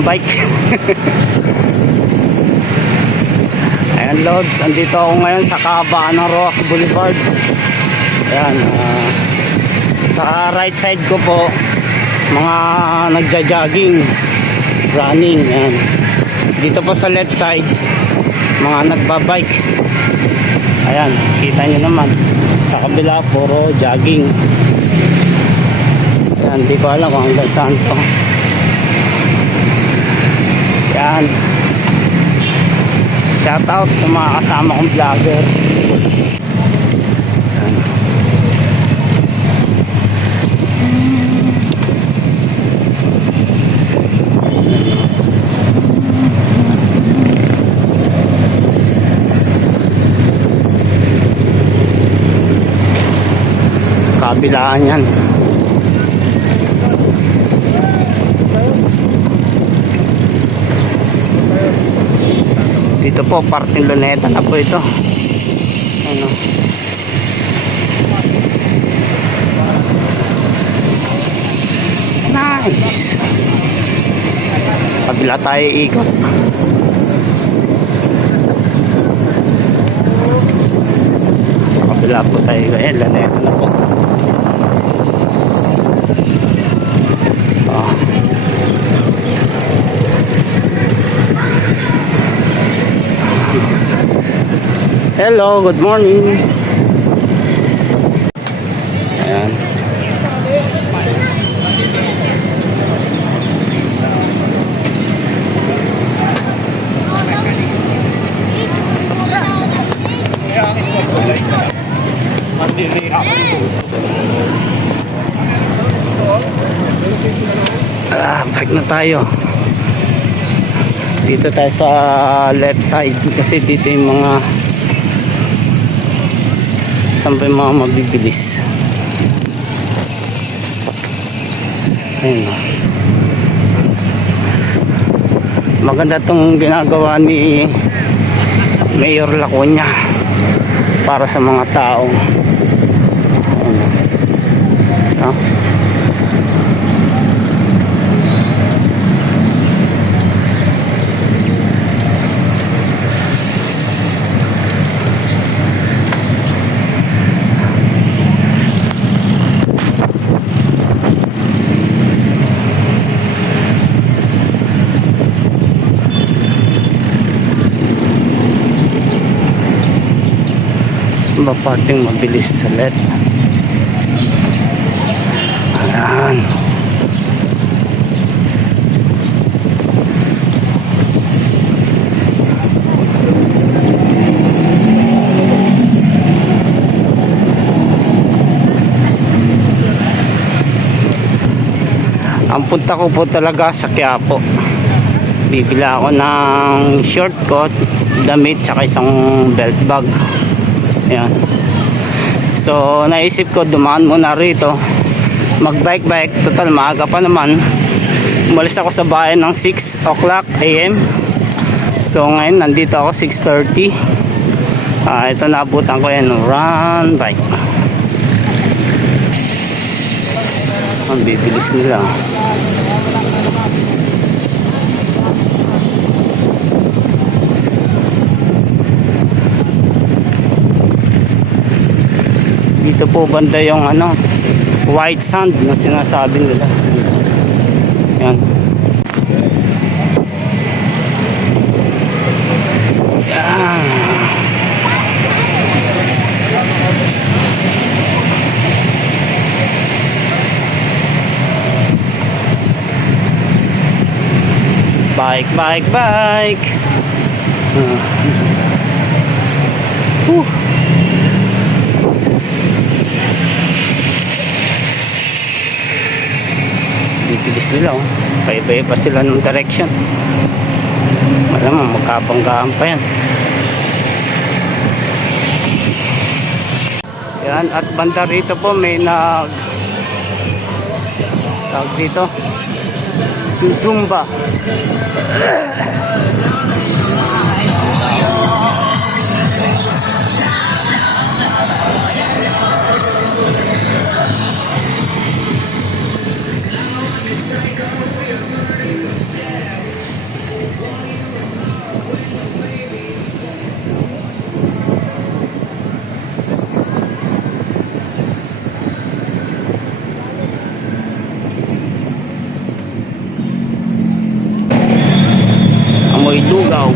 ng bike. Ayan Lods, andito ako ngayon sa kabaan ng Roas Boulevard. Ayan, sa right side ko po mga nagja-jogging, running. Ayan. Dito po sa left side mga nagbabike. Ayan, kita nyo naman sa kabila puro jogging. Ayan, di ko alam kung hanggang saan to. Ayan, shout out sa mga kasama kong vlogger. Ayan. Kabilaan yan. Dito po parting Luneta na po ito. Ano? Nice. Kabila tayo ikot. Sa kabila po tayo. Luneta na po. Hello, good morning. Ayan. Bike na tayo. Dito tayo sa left side kasi dito yung mga sampai mga mabibilis. Ayun. Maganda itong ginagawa ni Mayor Lacuna para sa mga tao. Ayun. No? Ba parting mabilis sa left. Ayan. Ang punta ko po talaga sa Quiapo. Bibila ako ng short coat, damit, tsaka isang belt bag. Ayan. So naisip ko dumaan muna rito, mag-bike. Total maaga pa naman. Umalis ako sa bahay ng 6 o'clock AM. So ngayon nandito ako 6:30. Ito naabutan ko yan, run bike. Ang bibilis nila. Dito po banda yung ano, white sand na sinasabi nila. Yan. Yan. Bike. Bibilis nila, oh. Kaya pa sila ng direction. Malamang magkapanggaan pa yan. Yan, at banda rito po may tawag dito Zumba. amoy lugaw.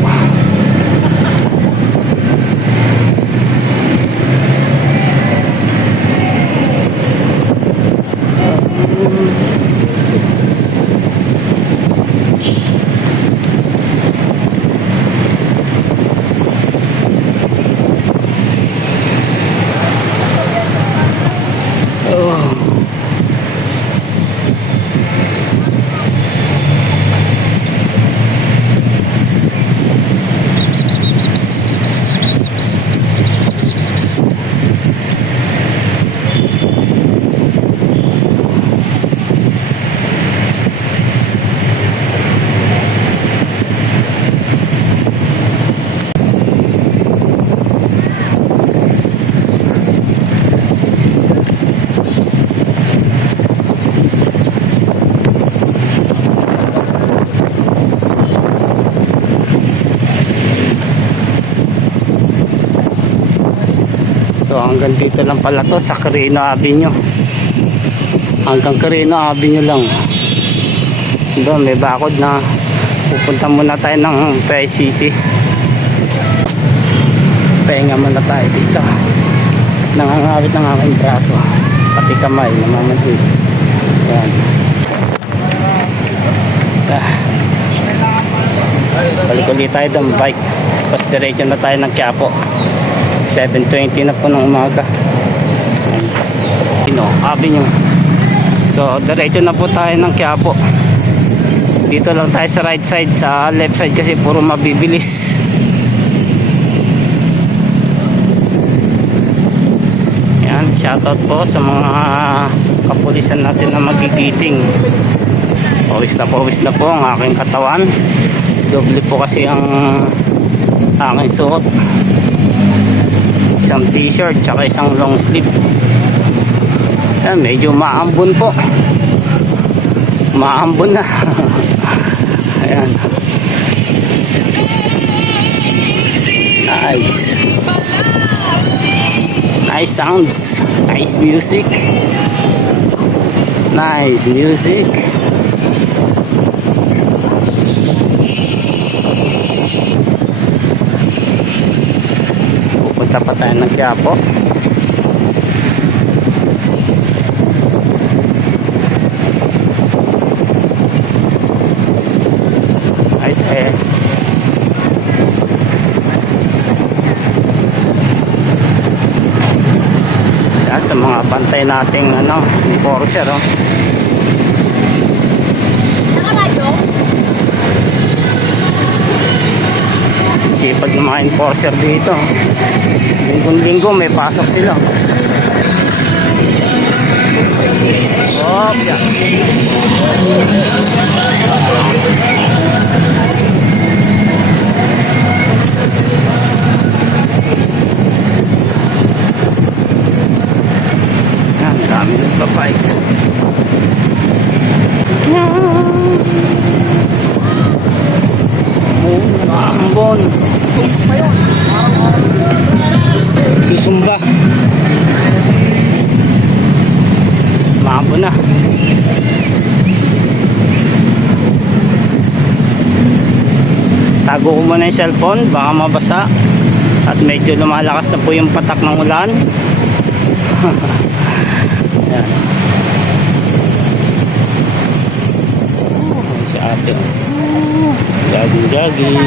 So hanggang dito lang pala to sa Quirino Avenue. Hanggang Quirino Avenue lang. Doon may bakod na pupunta muna tayo ng PICC. Pahinga muna tayo dito. Nangangawit ng aking braso. Pati kamay namamanhid. Ayan. Balik ulit tayo doon bike. Tapos diretso na tayo ng Quiapo. 7:20 na po ng umaga. Avenue. So diretso na po tayo ng Quiapo. Dito lang tayo sa right side. Sa left side kasi puro mabibilis. Yan, shoutout po sa mga kapulisan natin na magigiting. Pawis na po ang aking katawan. Doble po kasi ang aking suot. Isang t-shirt tsaka isang long sleeve. Yan, medyo maambon po. Maambon na. Ayan. Nice. Nice sounds. Nice music. Nice music. Pupunta pa tayo ng Quiapo. Sa mga bantay nating enforcer, oh. Sipag ng mga enforcer dito. Linggo-linggo may pasok sila. Oh, yeah. Dami nagpapay. Ambon. Susumba. Maambon na. Tago ko muna yung cellphone, baka mabasa. At medyo lumalakas na po yung patak ng ulan. Ayan. Si ate. Jogging.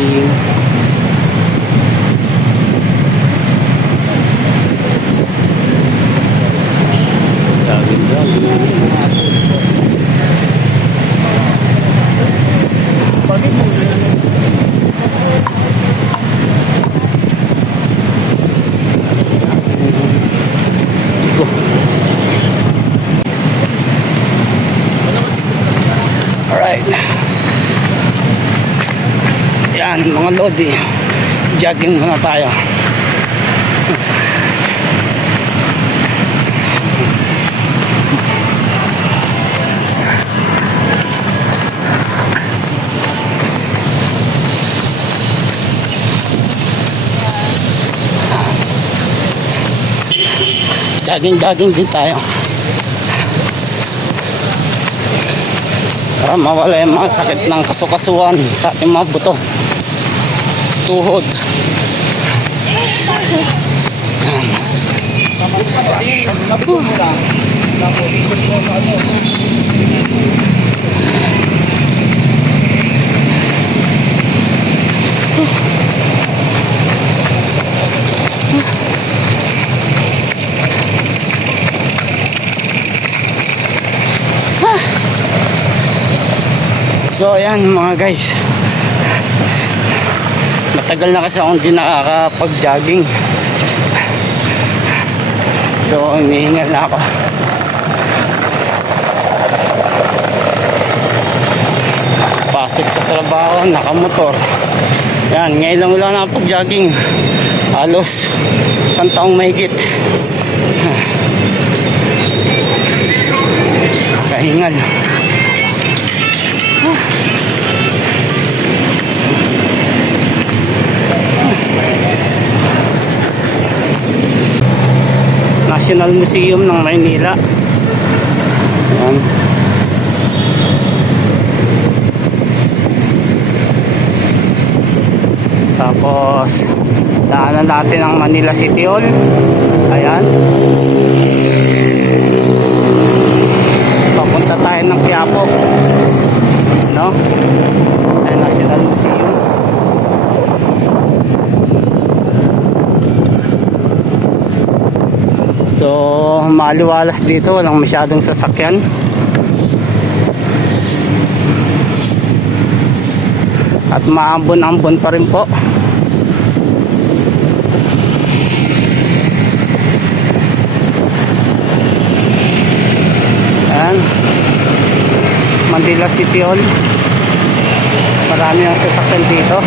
Alright. Yan mga lodi. Jogging muna tayo. Jogging din tayo. Para mawala yung mga sakit ng kasukasuan sa ating mga buto. tuhod. So ayan mga guys, matagal na kasi akong di nakakapag-jogging. So hinihingal na ako. Pasok sa trabaho, nakamotor. Yan, ngayon lang wala nakapag-jogging. Halos isang taong mahigit. Kahingal. National Museum ng Maynila. Ayan. Tapos daanan natin ang Manila City Hall. Ayan. Papunta tayo ng Quiapo. No? Ayan, National Museum. So maliwalas dito, walang masyadong sasakyan. At maambon-ambon pa rin po. Ayan, Manila City Hall. Marami ang sasakyan dito.